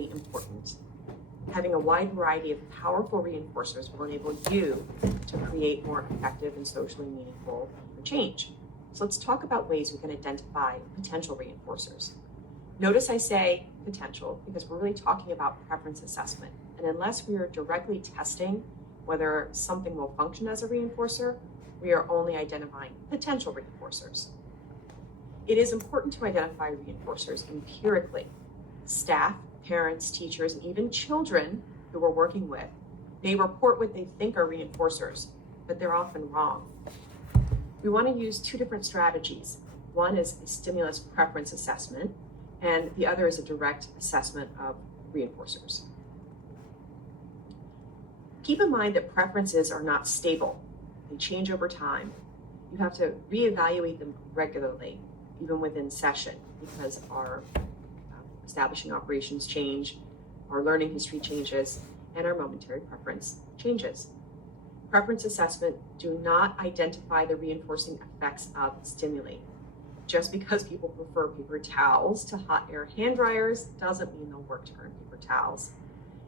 important. Having a wide variety of powerful reinforcers will enable you to create more effective and socially meaningful change. So let's talk about ways we can identify potential reinforcers. Notice I say potential because we're really talking about preference assessment. And unless we are directly testing whether something will function as a reinforcer, we are only identifying potential reinforcers. It is important to identify reinforcers empirically. Staff, parents, teachers, and even children who we're working with may report what they think are reinforcers, but they're often wrong. We want to use two different strategies. One is a stimulus preference assessment, and the other is a direct assessment of reinforcers. Keep in mind that preferences are not stable. They change over time. You have to reevaluate them regularly, even within session, because our establishing operations change, our learning history changes, and our momentary preference changes. Preference assessment do not identify the reinforcing effects of stimuli. Just because people prefer paper towels to hot air hand dryers doesn't mean they'll work to earn paper towels.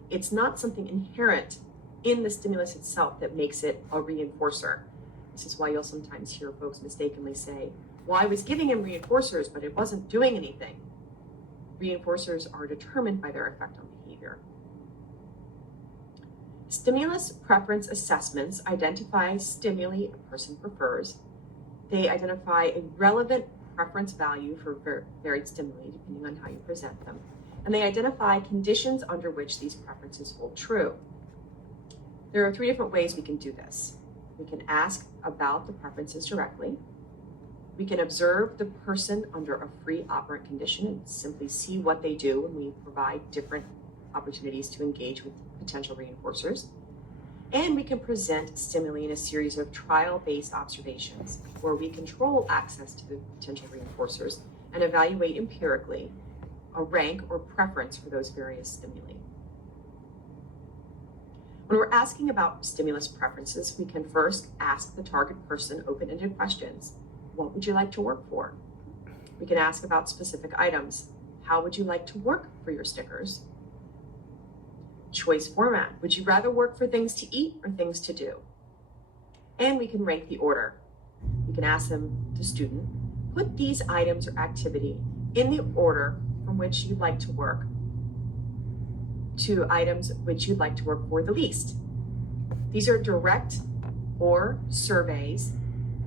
It's not something inherent in the stimulus itself that makes it a reinforcer. This is why you'll sometimes hear folks mistakenly say, well, I was giving him reinforcers, but it wasn't doing anything. Reinforcers are determined by their effect on behavior. Stimulus preference assessments identify stimuli a person prefers. They identify a relevant preference value for varied stimuli, depending on how you present them. And they identify conditions under which these preferences hold true. There are three different ways we can do this. We can ask about the preferences directly. We can observe the person under a free operant condition and simply see what they do when we provide different opportunities to engage with potential reinforcers. And we can present stimuli in a series of trial-based observations where we control access to the potential reinforcers and evaluate empirically a rank or preference for those various stimuli. When we're asking about stimulus preferences, we can first ask the target person open-ended questions. What would you like to work for? We can ask about specific items. How would you like to work for your stickers? Choice format. Would you rather work for things to eat or things to do? And we can rank the order. We can ask the student, put these items or activity in the order from which you'd like to work to items which you'd like to work for the least. These are direct or surveys,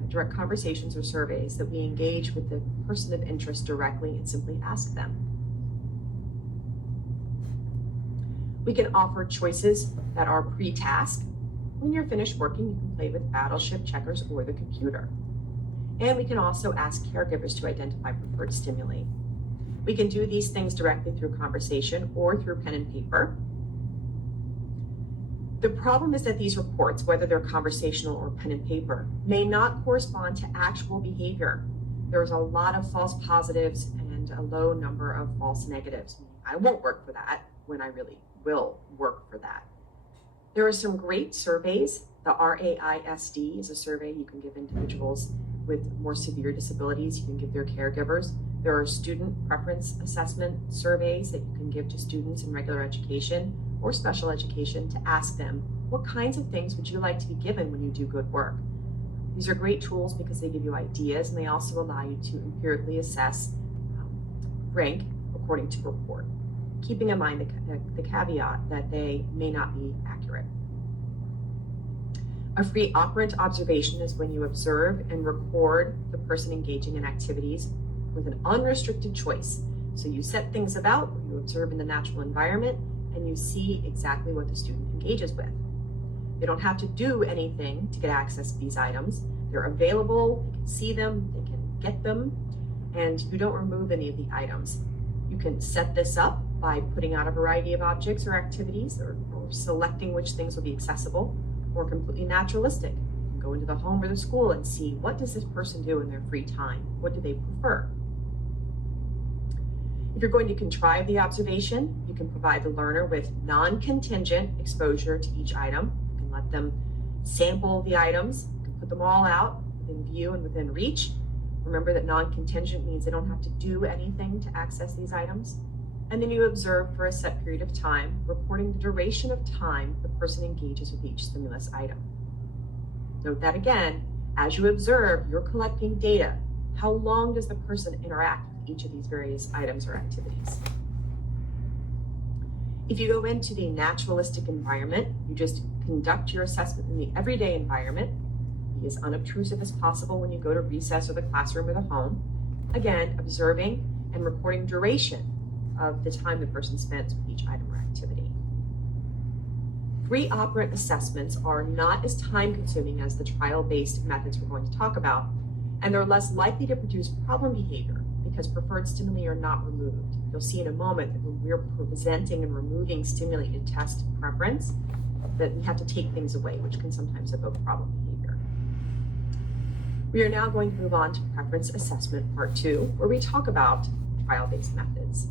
direct conversations or surveys that we engage with the person of interest directly and simply ask them. We can offer choices that are pre-task. When you're finished working, you can play with Battleship, checkers, or the computer. And we can also ask caregivers to identify preferred stimuli. We can do these things directly through conversation or through pen and paper. The problem is that these reports, whether they're conversational or pen and paper, may not correspond to actual behavior. There's a lot of false positives and a low number of false negatives. I won't work for that when I really will work for that. There are some great surveys. The RAISD is a survey you can give individuals with more severe disabilities. You can give their caregivers. There are student preference assessment surveys that you can give to students in regular education or special education to ask them, what kinds of things would you like to be given when you do good work? These are great tools because they give you ideas and they also allow you to empirically assess rank according to report, keeping in mind the caveat that they may not be accurate. A free operant observation is when you observe and record the person engaging in activities with an unrestricted choice. So you set things about, you observe in the natural environment, and you see exactly what the student engages with. They don't have to do anything to get access to these items. They're available, they can see them, they can get them, and you don't remove any of the items. You can set this up by putting out a variety of objects or activities or selecting which things will be accessible, or completely naturalistic. You can go into the home or the school and see what does this person do in their free time? What do they prefer? If you're going to contrive the observation, you can provide the learner with non-contingent exposure to each item. You can let them sample the items. You can put them all out within view and within reach. Remember that non-contingent means they don't have to do anything to access these items. And then you observe for a set period of time, reporting the duration of time the person engages with each stimulus item. Note that again, as you observe, you're collecting data. How long does the person interact with each of these various items or activities? If you go into the naturalistic environment, you just conduct your assessment in the everyday environment. Be as unobtrusive as possible when you go to recess or the classroom or the home. Again, observing and recording duration of the time the person spends with each item or activity. Free operant assessments are not as time-consuming as the trial-based methods we're going to talk about, and they're less likely to produce problem behavior because preferred stimuli are not removed. You'll see in a moment that when we're presenting and removing stimuli to test preference, that we have to take things away, which can sometimes evoke problem behavior. We are now going to move on to preference assessment part 2, where we talk about trial-based methods.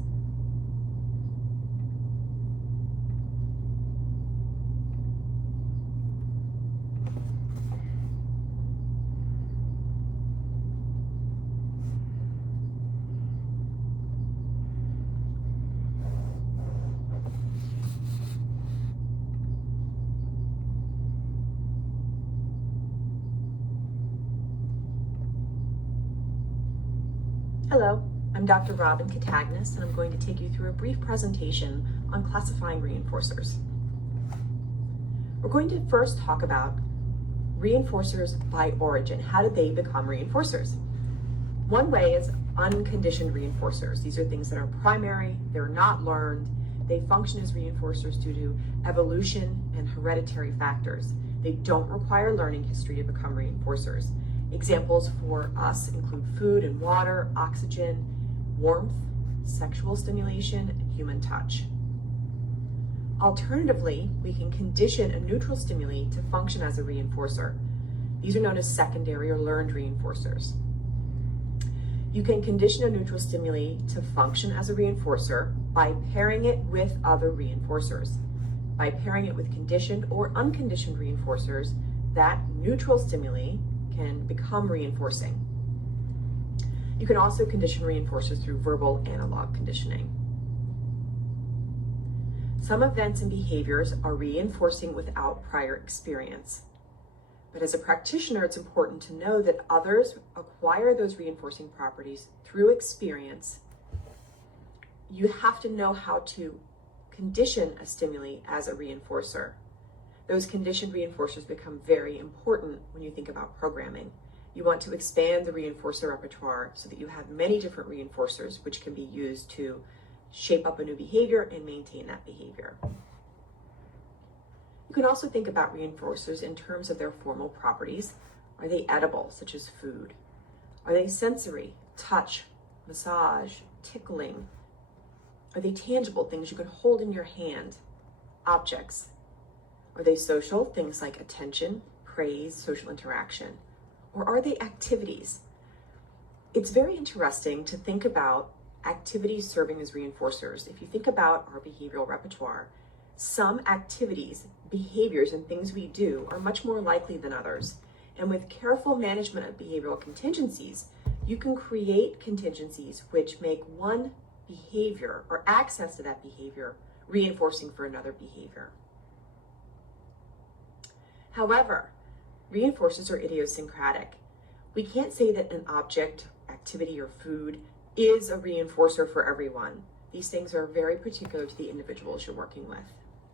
Hello, I'm Dr. Robin Catagnis, and I'm going to take you through a brief presentation on classifying reinforcers. We're going to first talk about reinforcers by origin. How did they become reinforcers? One way is unconditioned reinforcers. These are things that are primary, they're not learned, they function as reinforcers due to evolution and hereditary factors. They don't require learning history to become reinforcers. Examples for us include food and water, oxygen, warmth, sexual stimulation, and human touch. Alternatively, we can condition a neutral stimuli to function as a reinforcer. These are known as secondary or learned reinforcers. You can condition a neutral stimuli to function as a reinforcer by pairing it with other reinforcers. By pairing it with conditioned or unconditioned reinforcers, that neutral stimuli can become reinforcing. You can also condition reinforcers through verbal analog conditioning. Some events and behaviors are reinforcing without prior experience. But as a practitioner, it's important to know that others acquire those reinforcing properties through experience. You have to know how to condition a stimuli as a reinforcer. Those conditioned reinforcers become very important when you think about programming. You want to expand the reinforcer repertoire so that you have many different reinforcers which can be used to shape up a new behavior and maintain that behavior. You can also think about reinforcers in terms of their formal properties. Are they edible, such as food? Are they sensory, touch, massage, tickling? Are they tangible, things you can hold in your hand, objects? Are they social, things like attention, praise, social interaction? Or are they activities? It's very interesting to think about activities serving as reinforcers. If you think about our behavioral repertoire, some activities, behaviors, and things we do are much more likely than others. And with careful management of behavioral contingencies, you can create contingencies which make one behavior or access to that behavior reinforcing for another behavior. However, reinforcers are idiosyncratic. We can't say that an object, activity, or food is a reinforcer for everyone. These things are very particular to the individuals you're working with.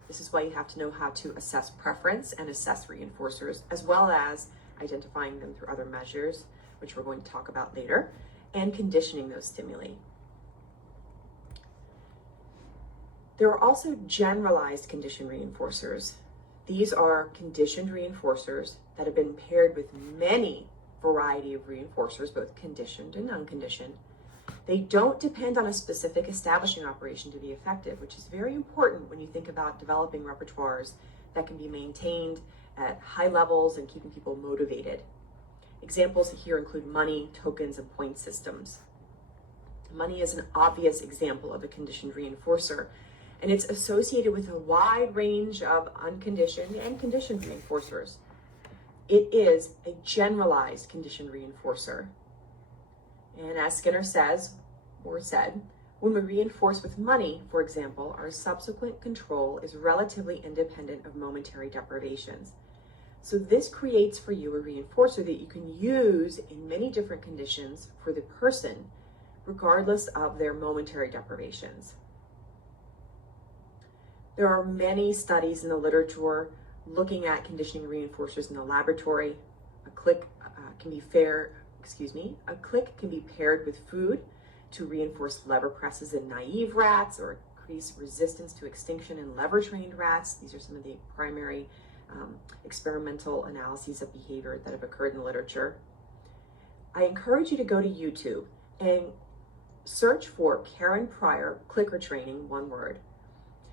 This is why you have to know how to assess preference and assess reinforcers, as well as identifying them through other measures, which we're going to talk about later, and conditioning those stimuli. There are also generalized conditioned reinforcers. These are conditioned reinforcers that have been paired with many variety of reinforcers, both conditioned and unconditioned. They don't depend on a specific establishing operation to be effective, which is very important when you think about developing repertoires that can be maintained at high levels and keeping people motivated. Examples here include money, tokens, and point systems. Money is an obvious example of a conditioned reinforcer, and it's associated with a wide range of unconditioned and conditioned reinforcers. It is a generalized conditioned reinforcer. And as Skinner says, or said, When we reinforce with money, for example, our subsequent control is relatively independent of momentary deprivations. So this creates for you a reinforcer that you can use in many different conditions for the person, regardless of their momentary deprivations. There are many studies in the literature looking at conditioning reinforcers in the laboratory. A click can be paired with food to reinforce lever presses in naive rats or increase resistance to extinction in lever-trained rats. These are some of the primary experimental analyses of behavior that have occurred in the literature. I encourage you to go to YouTube and search for Karen Pryor clicker training, one word.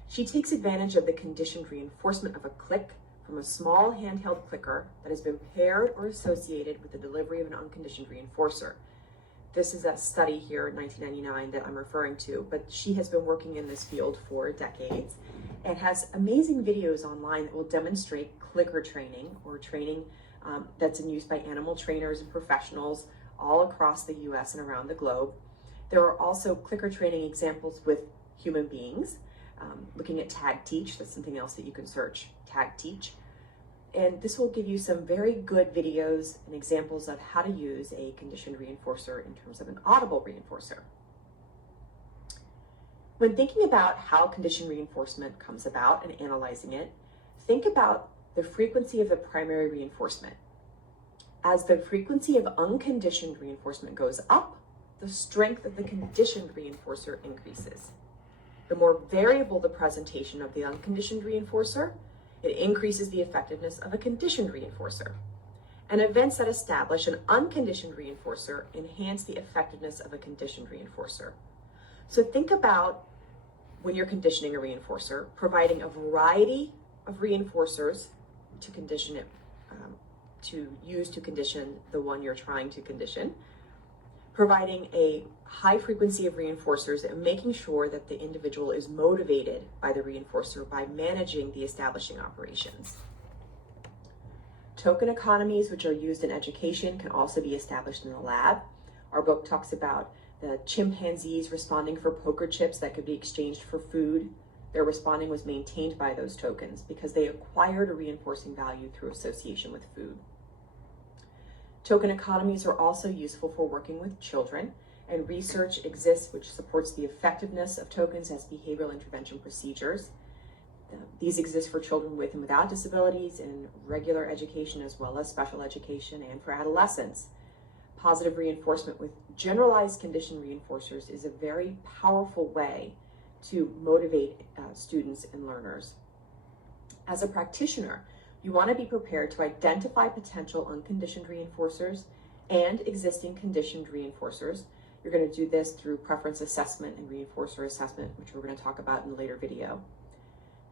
She takes advantage of the conditioned reinforcement of a click from a small handheld clicker that has been paired or associated with the delivery of an unconditioned reinforcer. This is a study here in 1999 that I'm referring to, but she has been working in this field for decades and has amazing videos online that will demonstrate clicker training or training that's in use by animal trainers and professionals all across the US and around the globe. There are also clicker training examples with human beings, looking at Tag Teach. That's something else that you can search, Tag Teach. And this will give you some very good videos and examples of how to use a conditioned reinforcer in terms of an audible reinforcer. When thinking about how conditioned reinforcement comes about and analyzing it, think about the frequency of the primary reinforcement. As the frequency of unconditioned reinforcement goes up, the strength of the conditioned reinforcer increases. The more variable the presentation of the unconditioned reinforcer, it increases the effectiveness of a conditioned reinforcer. And events that establish an unconditioned reinforcer enhance the effectiveness of a conditioned reinforcer. So think about when you're conditioning a reinforcer, providing a variety of reinforcers to condition it, to use to condition the one you're trying to condition, providing a high frequency of reinforcers and making sure that the individual is motivated by the reinforcer by managing the establishing operations. Token economies, which are used in education, can also be established in the lab. Our book talks about the chimpanzees responding for poker chips that could be exchanged for food. Their responding was maintained by those tokens because they acquired a reinforcing value through association with food. Token economies are also useful for working with children, and research exists which supports the effectiveness of tokens as behavioral intervention procedures. These exist for children with and without disabilities in regular education as well as special education and for adolescents. Positive reinforcement with generalized conditioned reinforcers is a very powerful way to motivate students and learners. As a practitioner, you want to be prepared to identify potential unconditioned reinforcers and existing conditioned reinforcers. You're going to do this through preference assessment and reinforcer assessment, which we're going to talk about in a later video.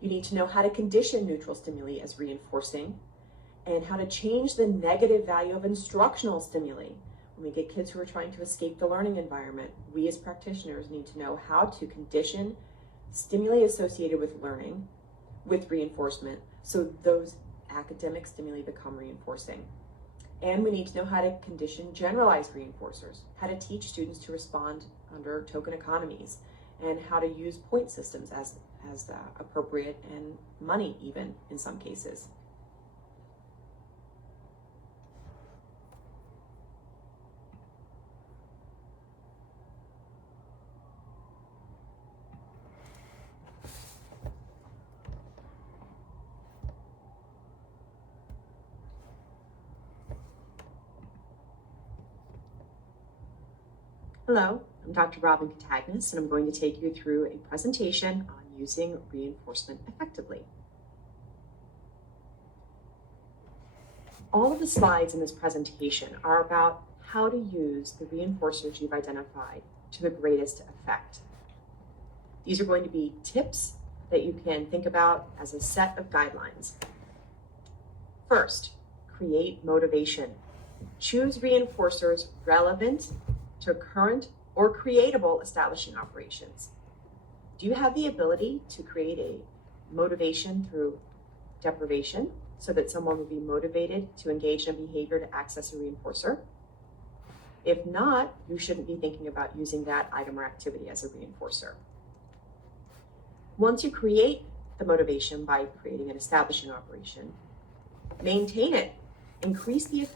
You need to know how to condition neutral stimuli as reinforcing and how to change the negative value of instructional stimuli. When we get kids who are trying to escape the learning environment, we as practitioners need to know how to condition stimuli associated with learning with reinforcement so those academic stimuli become reinforcing. And we need to know how to condition generalized reinforcers, how to teach students to respond under token economies, and how to use point systems as appropriate and money even in some cases. Hello, I'm Dr. Robin Catagnis, and I'm going to take you through a presentation on using reinforcement effectively. All of the slides in this presentation are about how to use the reinforcers you've identified to the greatest effect. These are going to be tips that you can think about as a set of guidelines. First, create motivation. Choose reinforcers relevant to current or creatable establishing operations. Do you have the ability to create a motivation through deprivation so that someone would be motivated to engage in a behavior to access a reinforcer? If not, you shouldn't be thinking about using that item or activity as a reinforcer. Once you create the motivation by creating and establishing operation, maintain it. Increase the effect